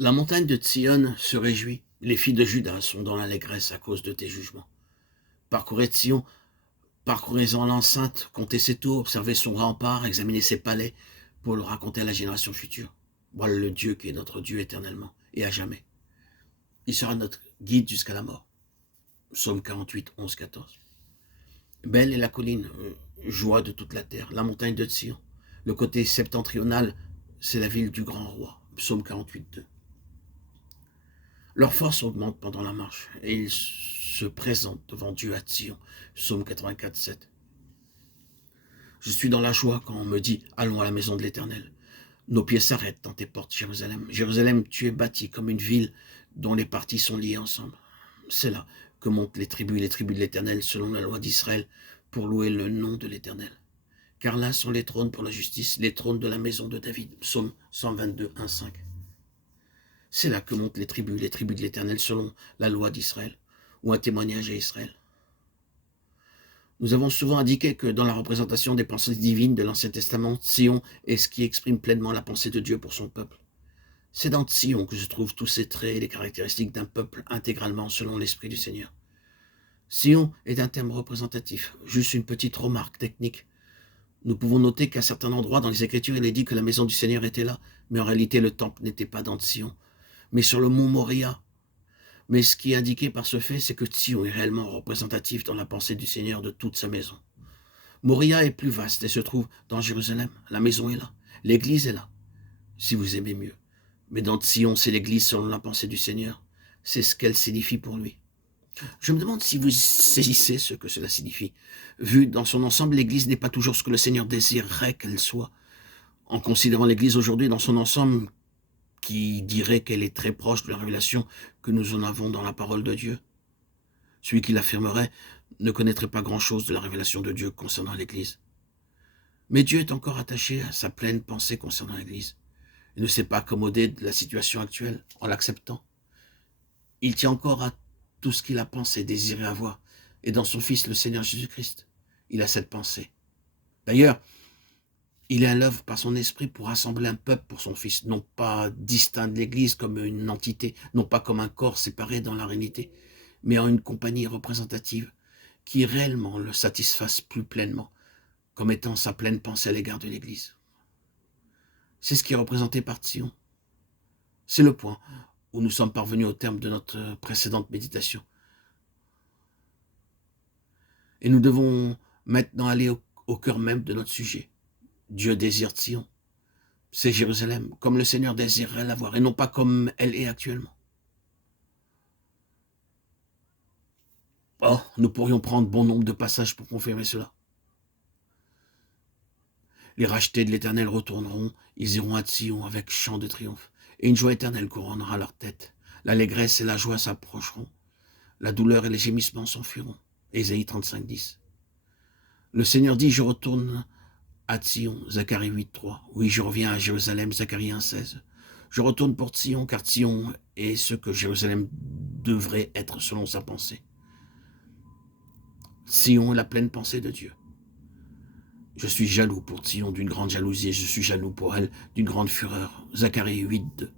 La montagne de Sion se réjouit, les filles de Juda sont dans l'allégresse à cause de tes jugements. Parcourez Sion, parcourez-en l'enceinte, comptez ses tours, observez son rempart, examinez ses palais, pour le raconter à la génération future. Voilà le Dieu qui est notre Dieu éternellement et à jamais. Il sera notre guide jusqu'à la mort. Psaume 48, 11, 14. Belle est la colline, joie de toute la terre, la montagne de Sion. Le côté septentrional, c'est la ville du grand roi. Psaume 48, 2. Leur force augmente pendant la marche et ils se présentent devant Dieu à Sion. Psaume 84, 7. Je suis dans la joie quand on me dit « Allons à la maison de l'Éternel ». Nos pieds s'arrêtent dans tes portes, Jérusalem. Jérusalem, tu es bâtie comme une ville dont les parties sont liées ensemble. C'est là que montent les tribus de l'Éternel selon la loi d'Israël pour louer le nom de l'Éternel. Car là sont les trônes pour la justice, les trônes de la maison de David. Psaume 122, 1, 5. C'est là que montent les tribus de l'Éternel selon la loi d'Israël, ou un témoignage à Israël. Nous avons souvent indiqué que dans la représentation des pensées divines de l'Ancien Testament, Sion est ce qui exprime pleinement la pensée de Dieu pour son peuple. C'est dans Sion que se trouvent tous ces traits et les caractéristiques d'un peuple intégralement selon l'Esprit du Seigneur. Sion est un terme représentatif, juste une petite remarque technique. Nous pouvons noter qu'à certains endroits dans les Écritures, il est dit que la maison du Seigneur était là, mais en réalité le temple n'était pas dans Sion, mais sur le mont Moria. Mais ce qui est indiqué par ce fait, c'est que Sion est réellement représentatif dans la pensée du Seigneur de toute sa maison. Moria est plus vaste et se trouve dans Jérusalem. La maison est là, l'église est là, si vous aimez mieux. Mais dans Sion, c'est l'église selon la pensée du Seigneur. C'est ce qu'elle signifie pour lui. Je me demande si vous saisissez ce que cela signifie. Vu dans son ensemble, l'église n'est pas toujours ce que le Seigneur désirerait qu'elle soit. En considérant l'église aujourd'hui dans son ensemble, qui dirait qu'elle est très proche de la révélation que nous en avons dans la parole de Dieu. Celui qui l'affirmerait ne connaîtrait pas grand-chose de la révélation de Dieu concernant l'Église. Mais Dieu est encore attaché à sa pleine pensée concernant l'Église. Il ne s'est pas accommodé de la situation actuelle en l'acceptant. Il tient encore à tout ce qu'il a pensé, désiré avoir. Et dans son Fils, le Seigneur Jésus-Christ, il a cette pensée. D'ailleurs, il est à l'œuvre par son esprit pour rassembler un peuple pour son Fils, non pas distinct de l'Église comme une entité, non pas comme un corps séparé dans la réalité, mais en une compagnie représentative qui réellement le satisfasse plus pleinement, comme étant sa pleine pensée à l'égard de l'Église. C'est ce qui est représenté par Sion. C'est le point où nous sommes parvenus au terme de notre précédente méditation. Et nous devons maintenant aller au cœur même de notre sujet. Dieu désire Sion. C'est Jérusalem, comme le Seigneur désirerait l'avoir, et non pas comme elle est actuellement. Oh, nous pourrions prendre bon nombre de passages pour confirmer cela. Les rachetés de l'Éternel retourneront, ils iront à Sion avec chant de triomphe, et une joie éternelle couronnera leur tête. L'allégresse et la joie s'approcheront, la douleur et les gémissements s'enfuiront. Ésaïe 35, 10. Le Seigneur dit, je retourne à Sion, Zacharie 8, 3. Oui, je reviens à Jérusalem, Zacharie 1, 16. Je retourne pour Sion, car Sion est ce que Jérusalem devrait être selon sa pensée. Sion est la pleine pensée de Dieu. Je suis jaloux pour Sion d'une grande jalousie, et je suis jaloux pour elle d'une grande fureur. Zacharie 8, 2.